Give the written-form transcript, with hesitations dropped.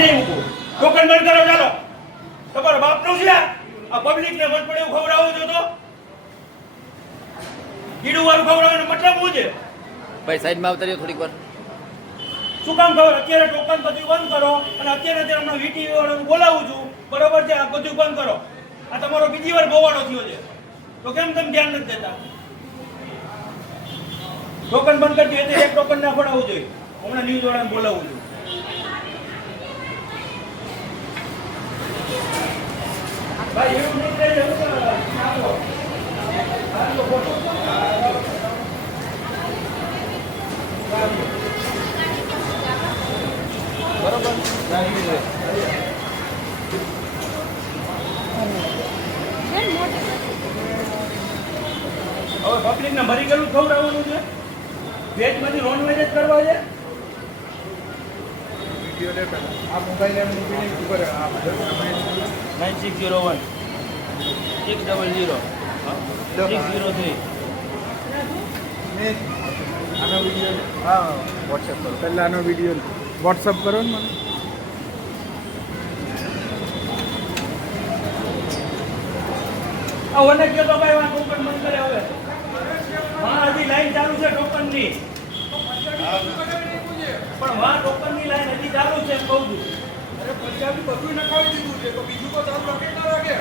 નહીં મૂકું. ટોકન બંધ કરો ચાલો. તમારો બાપનું છે આ પબ્લિકને મત પડે એવું ખવડાવો છો તો કીડું વાળું ખવડાવવાનો મતલબ શું છે? ભાઈ સાઈડમાં આવતા રહ્યો થોડીક વાર. શું કામ ખબર? અત્યારે ટોકન બધું બંધ કરો અને અત્યારે હમણાં વીટી વાળાને બોલાવું છું, બરોબર છે? આ બધું બંધ કરો. આ તમારો બીજી વાર બોવાડો થયો છે તો કેમ તમે ધ્યાન નથી દેતા? ટોકન બંધ કરી દે એટલે એક ટોકન ના ફડાવવું જોઈએ. હમણાં ન્યૂઝ વાળાને બોલાવું છું. ભાઈ એવું નહીં થાય એવું બરોબર. હવે પબ્લિકને ભરી ગયેલું ખવડાવવાનું છે. વેજમાંથી નોન વેજ જ કરવા છે. આ મોબાઈલ એમ મૂકીને ઉપર 9601 600 603. આનો વિડીયો હા વોટ્સએપ કરો. પહેલાં આનો વિડીયો વોટ્સએપ કરો ને મને. આ ઓને કયો તો ભાઈ આ ટોકન બંધ કરે હવે. હા હજી લાઈન ચાલુ છે ટોકનની. પણ વાહ ટોકનની લાઈન હજી ચાલુ છે એમ કહું છું. અરે પંજાબી બધું નખાવી દીધું છે તો બીજું તો ચાલુ રાખે ના રાખે.